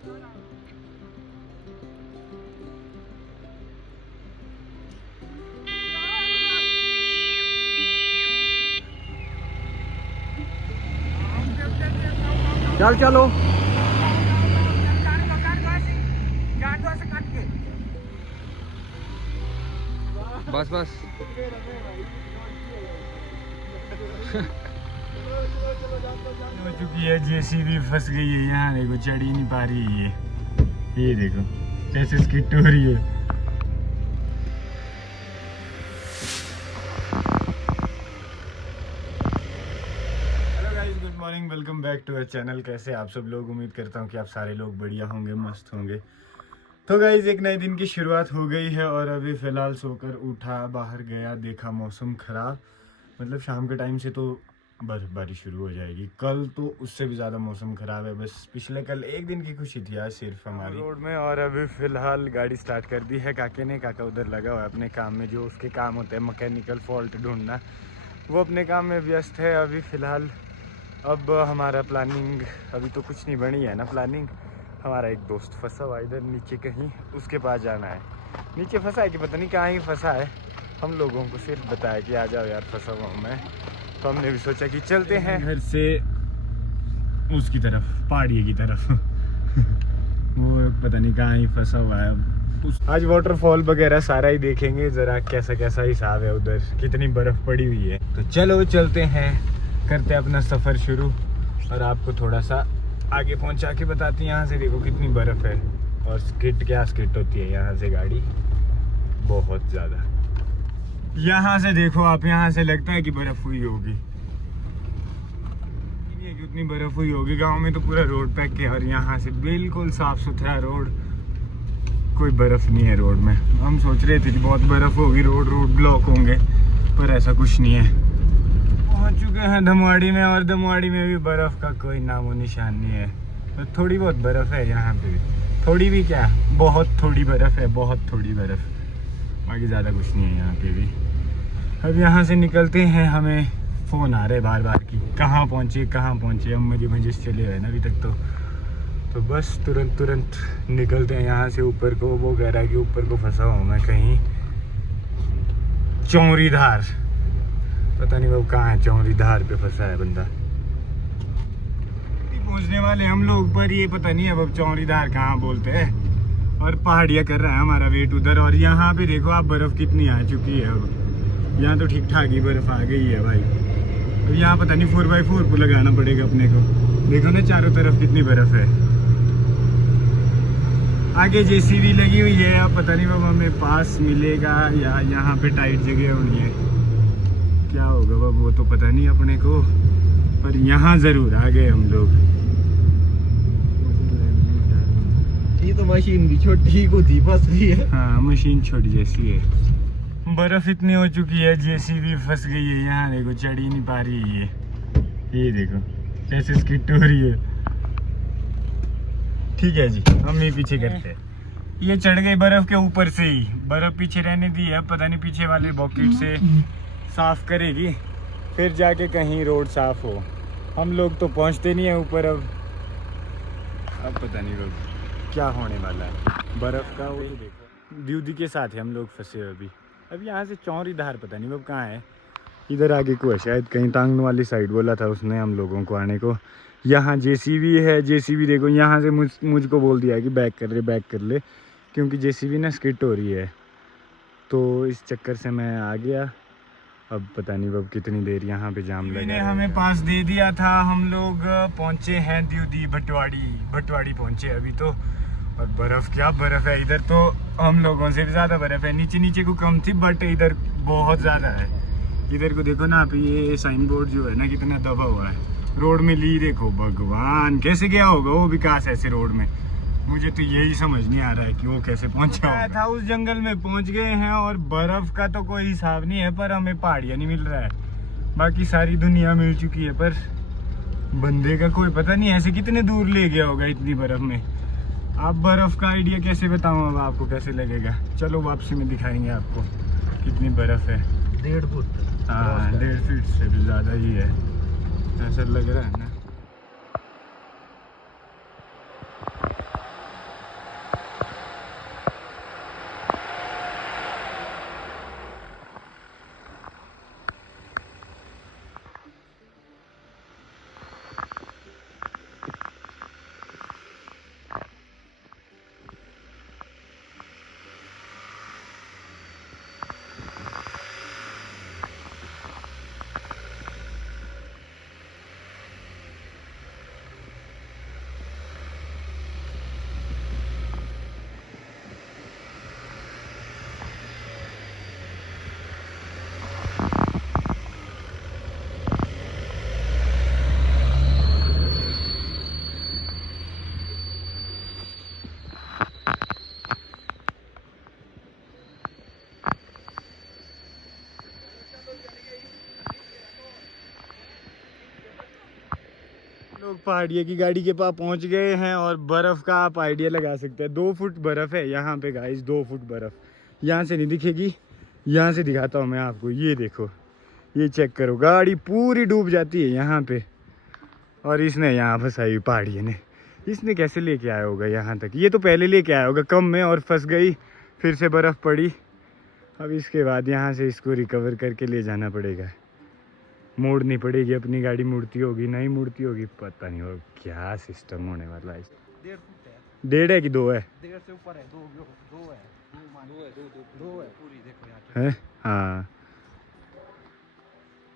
चल चलो बस बस हो चुकी है, जेसीबी फंस गई है यहाँ। देखो चढ़ ही नहीं पा रही है ये देखो कैसे स्किट हो रही है। Hello guys, good morning, welcome back to our channel. कैसे आप सब लोग? उम्मीद करता हूँ कि आप सारे लोग बढ़िया होंगे, मस्त होंगे। तो गाइस एक नए दिन की शुरुआत हो गई है और अभी फ़िलहाल सोकर उठा, बाहर गया, देखा मौसम ख़राब, मतलब शाम के टाइम से तो बर्फबारी शुरू हो जाएगी। कल तो उससे भी ज़्यादा मौसम ख़राब है। बस पिछले कल एक दिन की खुशी थी आज सिर्फ हमारी रोड में। और अभी फ़िलहाल गाड़ी स्टार्ट कर दी है काके ने। काका उधर लगा हुआ है अपने काम में, जो उसके काम होते हैं मैकेनिकल फॉल्ट ढूंढना, वो अपने काम में व्यस्त है अभी फ़िलहाल। अब हमारा प्लानिंग अभी तो कुछ नहीं बनी है ना प्लानिंग। हमारा एक दोस्त फंसा हुआ इधर नीचे कहीं, उसके पास जाना है। नीचे फंसा है कि पता नहीं कहाँ ही फंसा है। हम लोगों को सिर्फ बताया कि आ जाओ यार फंसा हुआ हूँ मैं। तो हमने भी सोचा कि चलते हैं घर से उसकी तरफ, पहाड़ी की तरफ। वो पता नहीं कहाँ ही फंसा हुआ है। आज वाटरफॉल वगैरह सारा ही देखेंगे ज़रा, कैसा कैसा हिसाब है उधर, कितनी बर्फ़ पड़ी हुई है। तो चलो चलते हैं, करते हैं अपना सफ़र शुरू और आपको थोड़ा सा आगे पहुंचा के बताती हैं। यहाँ से देखो कितनी बर्फ़ है और स्किट क्या स्किट होती है यहाँ से गाड़ी, बहुत ज़्यादा। यहाँ से देखो आप, यहाँ से लगता है कि बर्फ़ हुई होगी, कितनी बर्फ़ हुई होगी। गांव में तो पूरा रोड पैक है और यहाँ से बिल्कुल साफ़ सुथरा रोड, कोई बर्फ़ नहीं है रोड में। हम सोच रहे थे कि बहुत बर्फ़ होगी, रोड ब्लॉक होंगे, पर ऐसा कुछ नहीं है। पहुँच चुके हैं धमवाड़ी में और धमवाड़ी में भी बर्फ़ का कोई नामो निशान नहीं है। तो थोड़ी बहुत बर्फ़ है यहाँ पे भी, थोड़ी भी क्या, बहुत थोड़ी बर्फ़ है, बहुत थोड़ी बर्फ़, बाकी ज़्यादा कुछ नहीं है यहाँ पे भी। अब यहाँ से निकलते हैं, हमें फ़ोन आ रहे हैं बार बार कि कहाँ पहुँचे कहाँ पहुँचे। हम मुझे चले हुए ना अभी तक तो बस तुरंत निकलते हैं यहाँ से ऊपर को। वो कह रहा है कि ऊपर को फंसा हूँ मैं कहीं, चौरीधार, पता नहीं वो कहाँ है, चौरीधार पे फंसा है बंदा। पहुँचने वाले हम लोग, पर ये पता नहीं अब चौरीधार कहाँ बोलते हैं। और पहाड़ियाँ कर रहा है हमारा वेट उधर। और यहाँ पे देखो आप, बर्फ़ कितनी आ चुकी है अब। यहाँ तो ठीक ठाक ही बर्फ़ आ गई है भाई। अब यहाँ पता नहीं 4x4 को लगाना पड़ेगा अपने को। देखो ना चारों तरफ कितनी बर्फ़ है। आगे जेसीबी लगी हुई है, अब पता नहीं वो हमें पास मिलेगा या यहाँ पे टाइट जगह होनी है, क्या होगा बाबा वो तो पता नहीं अपने को। पर यहाँ ज़रूर आ गए हम लोग। ये तो मशीन भी छोटी होती फंस गई है। हाँ मशीन छोटी जैसी है। बर्फ़ इतनी हो चुकी है, जेसीबी फंस गई है यहाँ। देखो चढ़ ही नहीं पा रही है ये देखो कैसे स्किट हो रही है। ठीक है जी, हम नहीं पीछे करते। ये चढ़ गई बर्फ़ के ऊपर से ही, बर्फ़ पीछे रहने दी है। पता नहीं पीछे वाले बॉकेट से साफ़ करेगी, फिर जाके कहीं रोड साफ़ हो। हम लोग तो पहुँचते नहीं है ऊपर। अब पता नहीं रोड क्या होने वाला है बर्फ़ का। वो देखो दीदी के साथ है हम लोग फंसे अभी यहाँ से चौरीधार पता नहीं वो कहाँ है, इधर आगे को है शायद, कहीं टांगन वाली साइड बोला था उसने हम लोगों को आने को। यहाँ जेसीबी है, जेसीबी देखो यहाँ से मुझको बोल दिया है कि बैक कर ले क्योंकि जेसीबी ना स्किट हो रही है। तो इस चक्कर से मैं आ गया। अब पता नहीं अब कितनी देर यहाँ पे जाम लगा है। हमें पास दे दिया था, हम लोग पहुँचे हैं द्यूदी भटवाड़ी पहुँचे अभी तो। और बर्फ़ क्या बर्फ़ है इधर, तो हम लोगों से भी ज़्यादा बर्फ़ है। नीचे को कम थी बट इधर बहुत ज़्यादा है। इधर को देखो ना आप, ये साइन बोर्ड जो है ना कितना दबा हुआ है रोड में। ली देखो भगवान कैसे गया होगा वो विकास ऐसे रोड में। मुझे तो यही समझ नहीं आ रहा है कि वो कैसे पहुंचा था। उस जंगल में पहुंच गए हैं और बर्फ़ का तो कोई हिसाब नहीं है, पर हमें पहाड़ियाँ नहीं मिल रहा है। बाकी सारी दुनिया मिल चुकी है, पर बंदे का कोई पता नहीं ऐसे कितने दूर ले गया होगा इतनी बर्फ़ में। आप बर्फ़ का आइडिया कैसे बताऊँ अब आपको, कैसे लगेगा। चलो वापसी में दिखाएंगे आपको कितनी बर्फ़ है। 1.5 फुट। हाँ 1.5 फीट से भी ज़्यादा ही है, ऐसा लग रहा है ना। पहाड़िया की गाड़ी के पास पहुंच गए हैं और बर्फ का आप आइडिया लगा सकते हैं। 2 फुट बर्फ है यहाँ पे गाइस, 2 फुट बर्फ। यहाँ से नहीं दिखेगी, यहाँ से दिखाता हूँ मैं आपको। ये देखो, ये चेक करो, गाड़ी पूरी डूब जाती है यहाँ पे। और इसने यहाँ फंसाई पहाड़िया ने। इसने कैसे लेके आया होगा यहाँ तक? ये तो पहले लेके आया होगा कम में और फंस गई, फिर से बर्फ़ पड़ी। अब इसके बाद यहाँ से इसको रिकवर करके ले जाना पड़ेगा। मोड़नी पड़ेगी अपनी गाड़ी, मुड़ती होगी नहीं मुड़ती होगी पता नहीं। और क्या सिस्टम होने वाला है। 1.5 फुट है। 1.5 है कि 2 है? 1.5 से ऊपर है। 2 है। 2 है पूरी, देखो यहाँ है हाँ।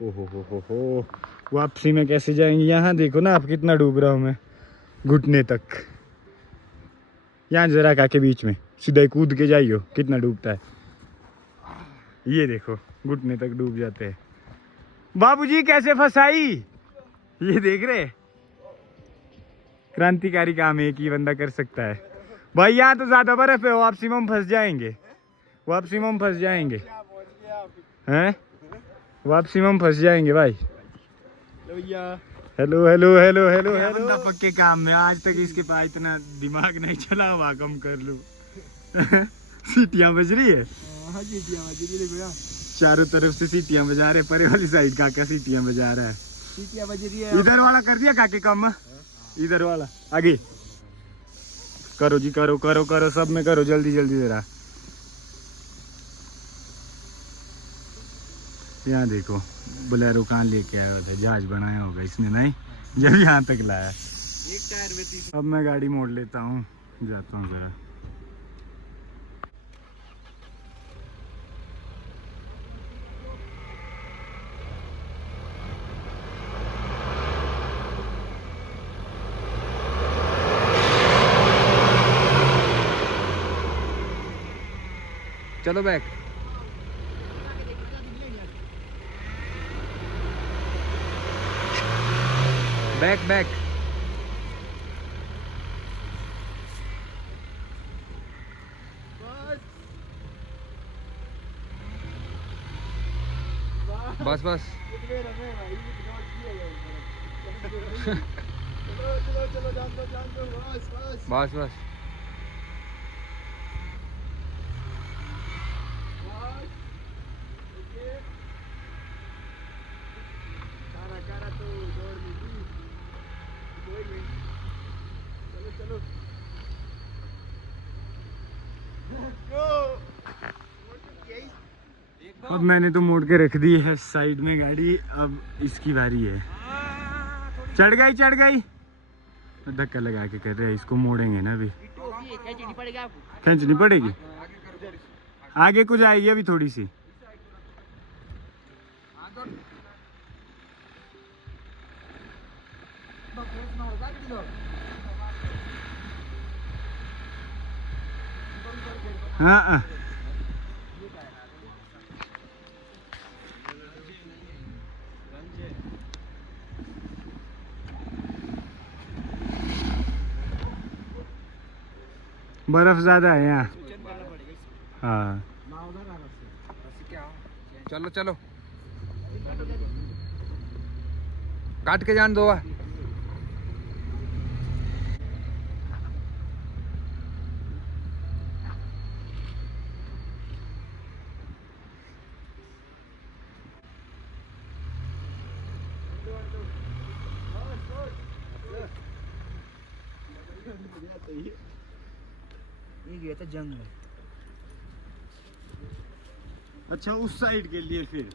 हो वापसी में कैसे जाएंगे? यहाँ देखो ना आप, कितना डूब रहा हूँ मैं, घुटने तक। यहाँ जरा का के बीच में सीधा ही कूद के जाइयो, कितना डूबता है। ये देखो, घुटने तक डूब जाते हैं। बाबूजी कैसे फंसाई, ये देख रहे? क्रांतिकारी काम एक ही बंदा कर सकता है भाई। यहाँ तो ज्यादा बर्फ है, वापसी में हम फंस जाएंगे। वापसी में हम फंस जाएंगे हैं, वापसी में हम फंस जाएंगे भाई। Hello hello hello hello hello. पक्के काम में, आज तक इसके पास इतना दिमाग नहीं चला हुआ, कम कर लूं। सीटियां बज रही है। हाँ, सीटियां बज रही है भैया। चारों तरफ से सीटियां बजा रहे। परे वाली साइड काका सीटियां बजा रहा है। सीटियां बज रही है। इधर वाला कर दिया काके काम? इधर वाला आगे करो जी, करो करो करो, सब में करो, जल्दी जल्दी जरा। यहाँ देखो, बोलेरो कहाँ लेके आया था, जहाज बनाया होगा इसने, नहीं जब यहाँ तक लाया। एक टायर में 30। अब मैं गाड़ी मोड़ लेता हूँ, जाता हूँ जरा। चलो बैक। Back back. बस बस। बस बस। अब मैंने तो मोड़ के रख दी है साइड में गाड़ी, अब इसकी बारी है। चढ़ गई चढ़ गई। धक्का लगा के कर रहे हैं, इसको मोड़ेंगे ना अभी। खींचनी पड़ेगी, आगे कुछ आएगी अभी थोड़ी सी। हाँ बर्फ ज्यादा है यहाँ। हाँ चलो चलो, काट के जान दो। ये गया था जंग में। अच्छा, उस साइड के लिए फिर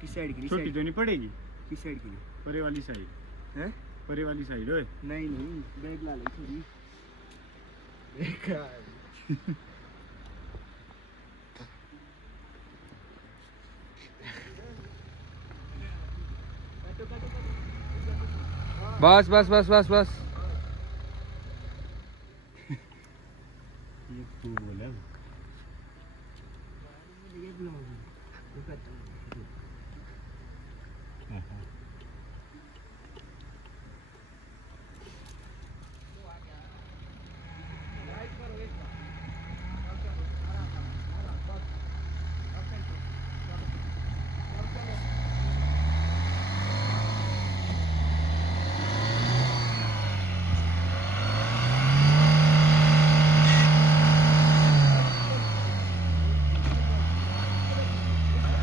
किस साइड के लिए? छोटी तो नहीं पड़ेगी? किस साइड के लिए? परे वाली साइड हैं? परे वाली साइड। ओए नहीं नहीं, बैग ला ली थोड़ी। बस बस बस बस बस। ये तू बोला।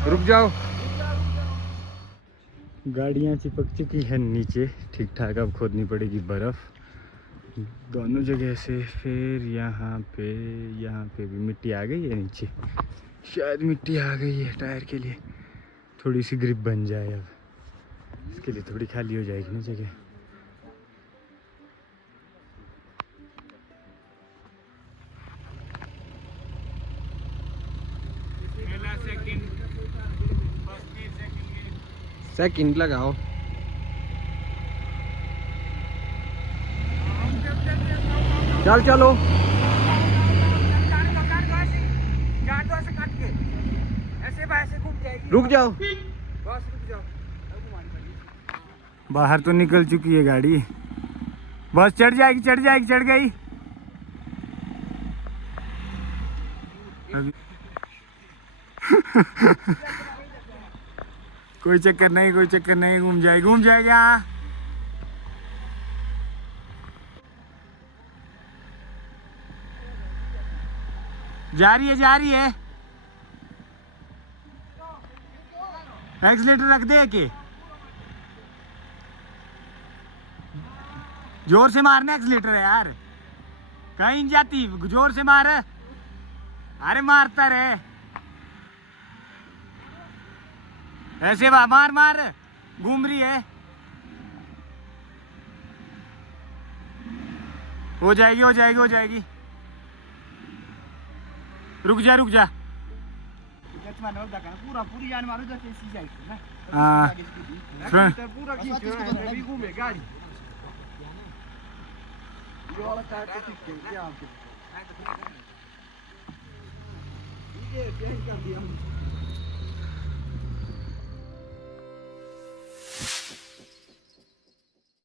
रुक जाओ। गाड़ियाँ चिपक चुकी हैं नीचे ठीक ठाक, अब खोदनी पड़ेगी बर्फ़ दोनों जगह से। फिर यहाँ पे भी मिट्टी आ गई है नीचे, शायद मिट्टी आ गई है टायर के लिए, थोड़ी सी ग्रिप बन जाए अब, इसके लिए थोड़ी खाली हो जाएगी ना जगह। सेकंड लगाओ। चल चलो। रुक जाओ। बाहर तो निकल चुकी है गाड़ी, बस चढ़ जाएगी चढ़ गई। अभी कोई चक्कर नहीं, घूम जाएगा। जा रही है। एक्सीलेटर रख दे के, जोर से मारना एक्सीलेटर है यार, कहीं जाती, जोर से मार। अरे मारता रहे ऐसे, मार घूम रही है। हो जाएगी। रुक जा। पूरी जान मारो जैसे सीधा ना। हाँ पूरा खींच घूमे गाड़ी। ये वाला टायर को ठीक किया आपके। ये चेंज कर दिया।